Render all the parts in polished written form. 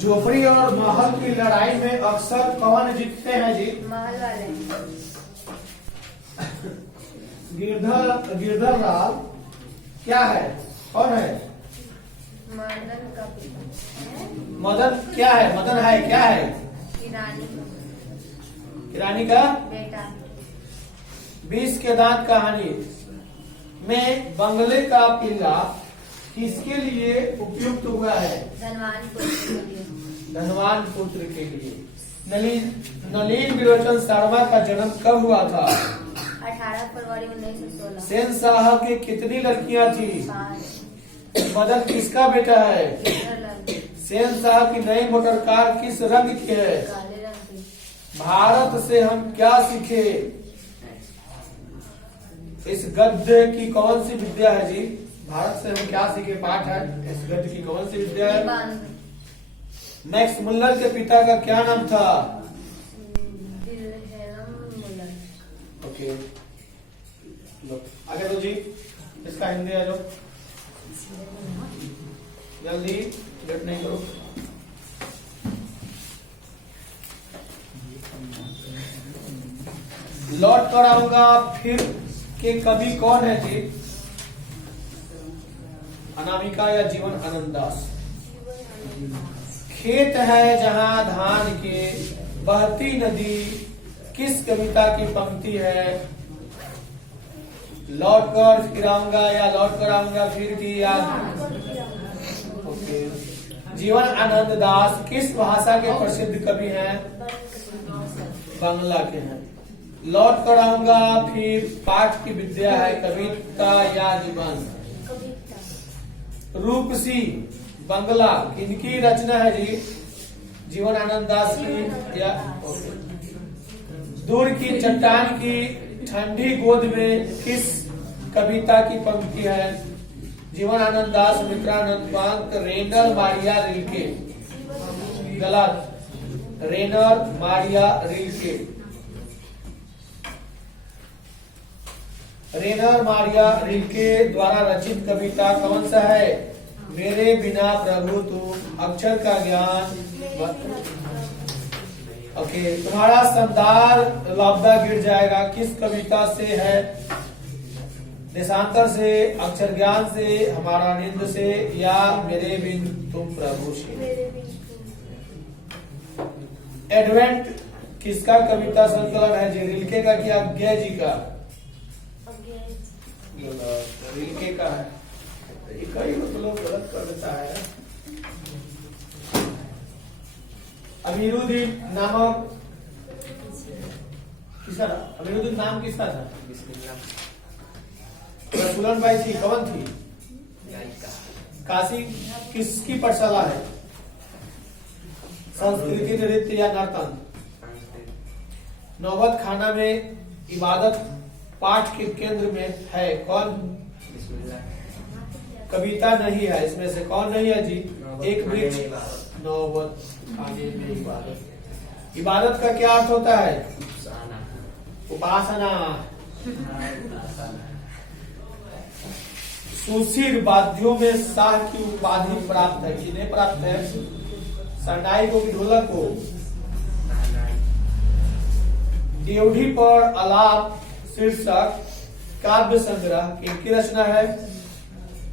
झोपड़ी और महल की लड़ाई में अक्सर कौन जीतते हैं जी? महल वाले। गिरधर लाल क्या है, कौन है? मदन का पिता। मदन क्या है, मदन है क्या है? किरानी किरानी का बेटा। 20 के दांत कहानी में बंगले का पिल्ला किसके लिए उपयुक्त हुआ है? धनवान पुत्र के लिए। धनवान पुत्र के लिए। नलिन विलोचन शर्मा का जन्म कब हुआ था? 18 फरवरी 1916। शहंशाह के कितनी लड़कियां थी? 5। मदन किसका बेटा है? काले शहंशाह की नई मोटर कार किस रंग की है? रंग की। भारत से हम क्या सीखे? इस गद्य की कौन सी विद्या है जी? भारत से हम क्या सीखे पाठ है, इस गद्य की कौन सी विद्या है? मैक्स मुल्लर के पिता का क्या नाम था? ओके, लो आगे दो जी, इसका हिंदी है जो जल्दी लेट नहीं करो। लौट कर आऊंगा फिर के कवि कौन है जी? अनामिका या जीवन आनंद दास। खेत है जहां धान के बहती नदी किस कविता की पंक्ति है? लौट कर फिर आऊंगा या लौट कर आऊंगा फिर की याद? ओके, जीवन आनंद दास किस भाषा के प्रसिद्ध कवि हैं? बांग्ला के हैं। लौट कर आऊंगा फिर पाठ की विद्या है, कविता या निबंध? रूपसी बंगला किनकी रचना है जी? जीवन आनंद दास की या? दूर की चट्टान की ठंडी गोद में किस कविता की पंक्ति है? जीवन आनंद दास, मित्रानंद पांक, रेनर मारिया रिल्के? गलत, रेनर मारिया रिल्के। रेनर मारिया रिल्के द्वारा रचित कविता कौन सा है? मेरे बिना प्रभु तुम, अक्षर का ज्ञान। ओके, तुम्हारा संदार लापदा गिर जाएगा किस कविता से है? देशांतर से, अक्षर ज्ञान से, हमारा निंद से या मेरे बिन तुम प्रभु से? एडवेंट किसका कविता संकलन है जी? रिल्के का क्या अज्ञा जी का? रिल्के का है। कई लोग गलत कर देता है। अमीरुद्दीन नामक किसका था? अमीरुद्दीन नाम किसका था? रसूलन बाई थी, कौन थी? काशी किसकी पाठशाला है? संस्कृति, नृत्य या नर्तन? नौबत खाना में इबादत पाठ के केंद्र में है कौन? कविता नहीं है, इसमें से कौन नहीं है जी? एक वृक्ष, नौबत खाने में इबादत। इबादत का क्या अर्थ होता है? उपासना। सुशिर वाद्यों में शाह की उपाधि प्राप्त है, किन्हें प्राप्त है? शहनाई को कि ढोलक को? ड्योढ़ी पर आलाप शीर्षक काव्य संग्रह किनकी रचना है?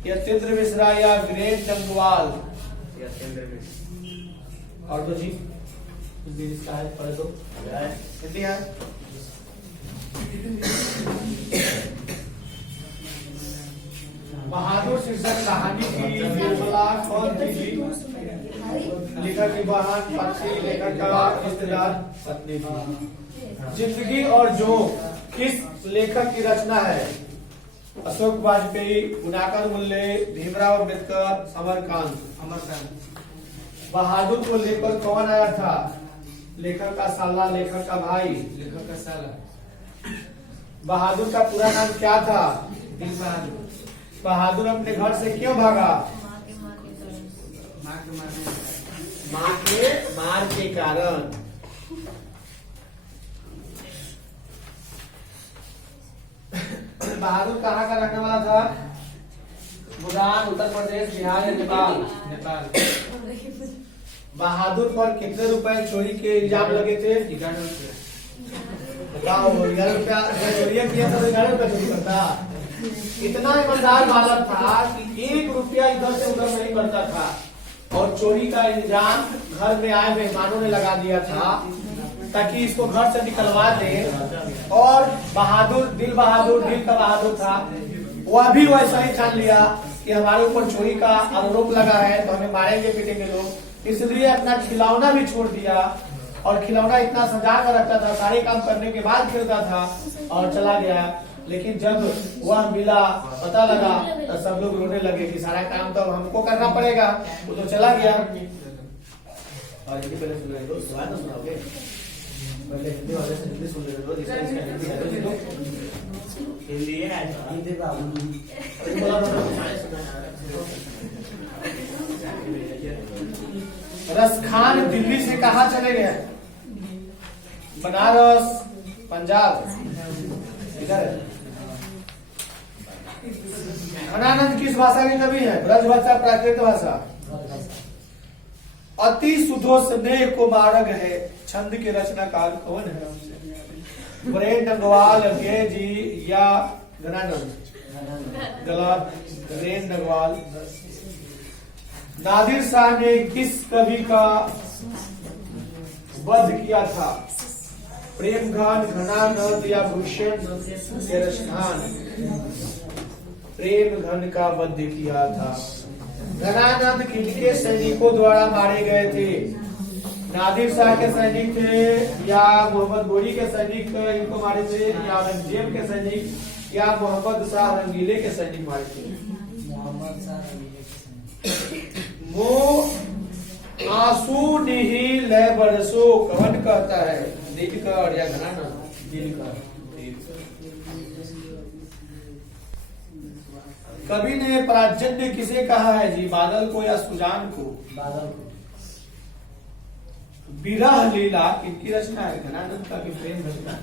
यतीन्द्र मिश्रा या वीरेंद्र जंगवाल? और तो जी इसका है, पढ़ दो। हिंदी है। बहादुर शीर्षक कहानी की निर्मला कौन थी जी? लेखक की बहन, पत्नी, लेखक का रिश्तेदार, पत्नी थी। जिंदगी और जोक किस लेखक की रचना है? अशोक वाजपेयी, गुणाकर मुल्ले, भीमराव अम्बेडकर, अमरकांत। बहादुर को लेकर कौन आया था? लेखक का साला, लेखक का भाई? लेखक का साला। बहादुर का पूरा नाम क्या था? दिल बहादुर। बहादुर अपने घर से क्यों भागा? माँ के मार के कारण। बहादुर कहाँ का रहने वाला था? राजस्थान, उत्तर प्रदेश, बिहार या नेपाल? नेपाल। बहादुर पर कितने रुपए चोरी के इल्जाम लगे थे? 11 रुपया। बताओ, 11 रुपया चोरी किया था तो 11 रुपया चोरी करता? इतना ईमानदार बालक था कि 1 रुपया इधर से उधर नहीं करता था, और चोरी का इल्जाम घर में आए मेहमानों ने लगा दिया था ताकि इसको घर से निकलवा दे। और बहादुर, दिल का बहादुर था, वह भी वैसा ही ठान लिया कि हमारे ऊपर चोरी का आरोप लगा है तो हमें मारेंगे पीटेंगे लोग, इसलिए अपना खिलौना भी छोड़ दिया। और खिलौना इतना सजा कर रखता था, सारे काम करने के बाद खेलता था और चला गया। लेकिन जब वह मिला, पता लगा, तो सब लोग रोने लगे कि सारा काम तो हमको करना पड़ेगा, वो तो चला गया। और हिंदी पहले सुन रहे हो, सवाल तो सुनाओगे? पहले हिंदी वाले से हिंदी सुन रहे हो, हिंदी है, हिंदी रसखान दिल्ली से कहाँ चले गए? बनारस, पंजाब, इधर। घनानंद किस भाषा के कवि है? ब्रज भाषा, प्राकृत भाषा? अति सुधो स्नेह को मार्ग है, छंद के रचनाकार कौन है? ब्रेन डंगवाल, गे जी या घनानंद? गलत, ब्रेन डंगवाल। नादिर शाह ने किस कवि का वध किया था? प्रेमघन, घनानंद या भूषण के रचनान? प्रेमघन का वध किया था। घनानंद किनके सैनिकों द्वारा मारे गए थे? नादिर शाह के सैनिक थे या मोहम्मद गोरी के सैनिक इनको मारे थे, या औरंगजेब के सैनिक या मोहम्मद शाह रंगीले के सैनिक मारे थे? मोहम्मद शाह रंगीले के सैनिक। मो आंसू नहीं लय बरसो कवन कहता है? दिनकर या घनानंद? दिनकर। कवि ने पराजन्य किसे कहा है जी? बादल को या सुजान को? बादल को। विरह लीला किनकी रचना है? घनानंद का कि प्रेम रचना?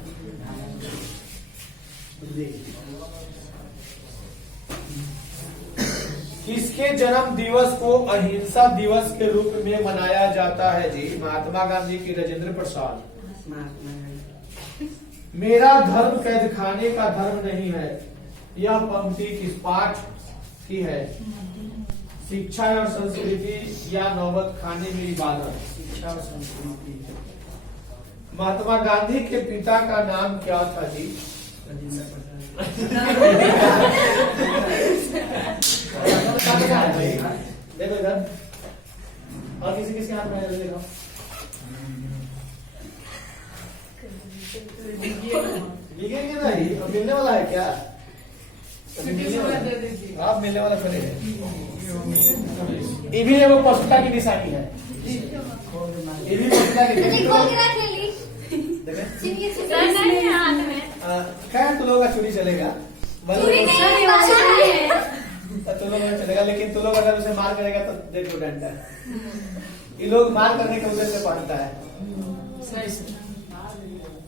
किसके जन्म दिवस को अहिंसा दिवस के रूप में मनाया जाता है जी? महात्मा गांधी की? राजेंद्र प्रसाद? मेरा धर्म कैद खाने का धर्म नहीं है, यह पंक्ति किस पाठ की है? शिक्षा और संस्कृति या नौबत खाने में इबादत? शिक्षा और संस्कृति। महात्मा गांधी के पिता का नाम क्या था जी? देखो इधर, और किसी किसी हाथ में देखो। लिखेंगे नहीं, अब मिलने वाला है क्या? आप मिलने वाला खड़े हैं। ये भी वो पशुता की निशानी है। ये भी पशुता की खैर तुम लोग का चोरी चलेगा, तुम लोग चलेगा, लेकिन तुम लोग अगर उसे मार करेगा तो देखो डंडा। ये लोग मार करने के उद्देश्य से पहनता है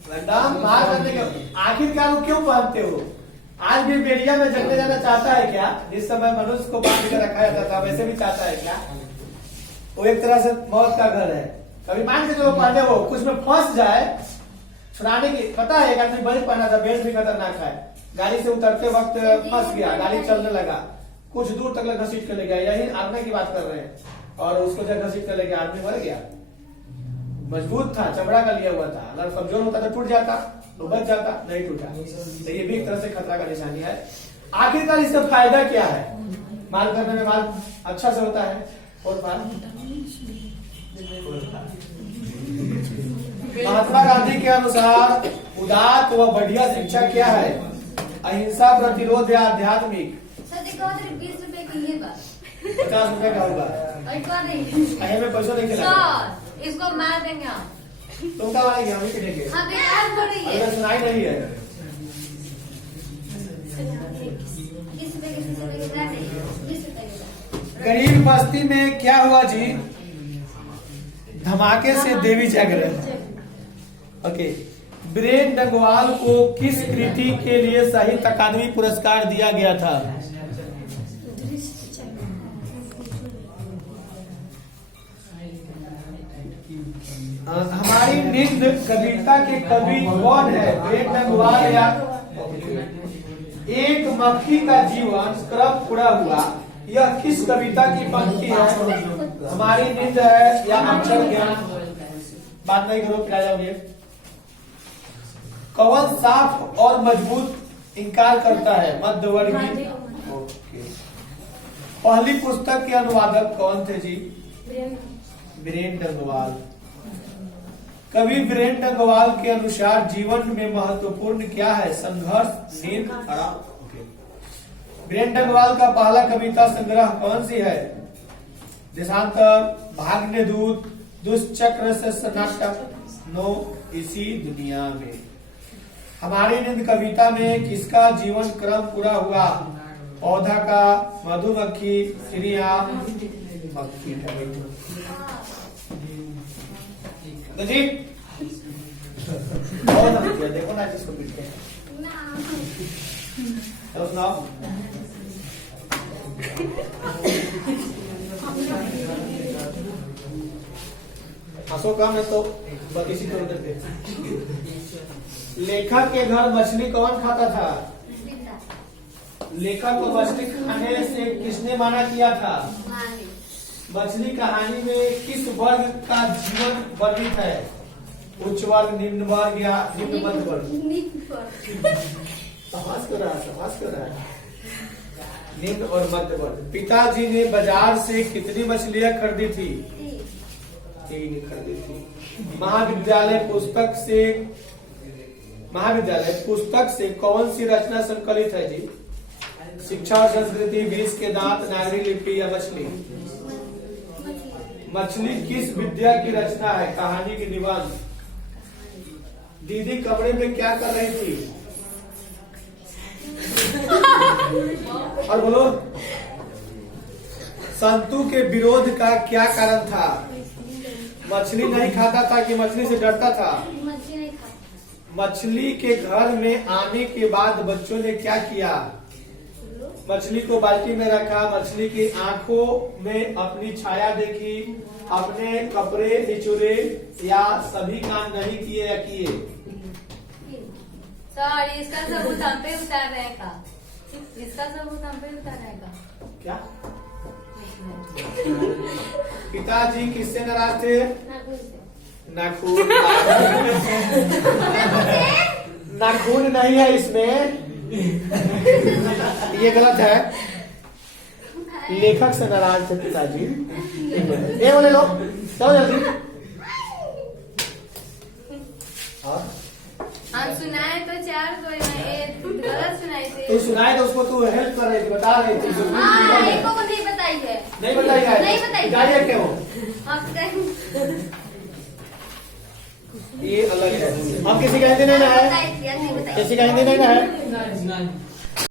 डंडा, मार करने का। आखिरकार वो क्यों पहनते हो? आज भी बेड़िया में जंगले जाना चाहता है क्या? जिस समय मनुष्य को बांध कर रखा जाता था वैसे भी चाहता है क्या? वो एक तरह से मौत का घर है। कभी मान के जो पहने वो कुछ में फंस जाए, छुड़ाने की पता है। एक आदमी बेल्ट पहना था, बेल्ट भी खतरनाक है। गाड़ी से उतरते वक्त फंस गया, गाड़ी चलने लगा, कुछ दूर तक घसीट कर ले गया। यही आर्मी की बात कर रहे हैं। और उसको जब घसीट कर ले गया, आदमी मर गया। मजबूत था, चमड़ा का लिया हुआ था, अगर कमजोर होता तो टूट जाता, तो बच जाता, नहीं टूटा। तो ये भी एक तरह से खतरा का निशानी है। आखिरकार इससे फायदा क्या है? माल करने में माल अच्छा से होता है। और महात्मा गांधी के अनुसार उदात्त व बढ़िया शिक्षा क्या है? अहिंसा, प्रतिरोध या आध्यात्मिक? 20 रुपए की ये बात 50 रुपए का होगा। अहे में पैसा नहीं खिला, इसको मार देंगे हम। तुम क्या मारेंगे? हम ही पिटेंगे। हाँ बेकार बोल रही है। सुनाई नहीं है। गरीब बस्ती में क्या हुआ जी? धमाके से देवी जागरण। ओके। ब्रेन डंगवाल को किस कृति के लिए साहित्य अकादमी पुरस्कार दिया गया था? हमारी नींद कविता के कवि कौन है? वीरेंद्र डंगवाल या एक मक्खी का जीवन क्रम पूरा हुआ, यह किस कविता की पंक्ति है? हमारी नींद है या अक्षर ज्ञान? बात नहीं करो, फिर आ जाओगे। कौन साफ और मजबूत इंकार करता है? मध्यवर्गीय। ओके। पहली पुस्तक के अनुवादक कौन थे जी? वीरेंद्र डंगवाल। कवि वीरेंद्र डंगवाल के अनुसार जीवन में महत्वपूर्ण क्या है? संघर्ष, नींद, आराम। वीरेंद्र डंगवाल का पहला कविता संग्रह कौन सी है? देशांतर, भाग्य दूत, दुष्चक्र से नाटक, नो इसी दुनिया में। हमारी नींद कविता में किसका जीवन क्रम पूरा हुआ? पौधा का, मधुमक्खी, चिड़िया, मक्खी। तो जी बहुत देखो ना जिसको पीटते हैं। चलो सुनाओ। हंसो कम है तो इसी तरह देते। लेखक के घर मछली कौन खाता था? लेखक को मछली खाने से किसने मना किया था? मछली कहानी में किस वर्ग का जीवन वर्णित है? उच्च वर्ग, निम्न वर्ग या निम्न मध्य वर्ग? समाज कर रहा है निम्न और मध्य वर्ग। पिताजी ने बाजार से कितनी मछलियां खरीदी थी? 3 खरीदी थी। महाविद्यालय पुस्तक से कौन सी रचना संकलित है जी? शिक्षा और संस्कृति, 20 के दांत, नागरी लिपि या मछली? मछली किस विद्या की रचना है? कहानी की निबंध। दीदी कमरे में क्या कर रही थी? और बोलो। संतु के विरोध का क्या कारण था? मछली नहीं खाता था कि मछली से डरता था? मछली के घर में आने के बाद बच्चों ने क्या किया? मछली को बाल्टी में रखा, मछली की आंखों में अपनी छाया देखी, अपने कपड़े निचोड़े या सभी काम नहीं किए या किए? सर इसका सबूत हम पे उतार रहेगा। इसका सबूत हम पे उतार रहेगा। क्या? पिताजी किससे नाराज थे? नाखून। नाखून नहीं है इसमें, ये गलत है। लेखक से नाराज थे पिताजी। ये बोले लो, चलो जल्दी। हम सुनाए तो 4 कोई गलत सुनाई थे। तू सुनाए तो उसको तू हेल्प कर रही थी, बता रही थी। को नहीं बताई है। नहीं बताई है? नहीं बताई। गालियाँ क्यों? ये अलग है। हम किसी का हिंदी नहीं ना है? किसी का हिंदी नहीं ना है?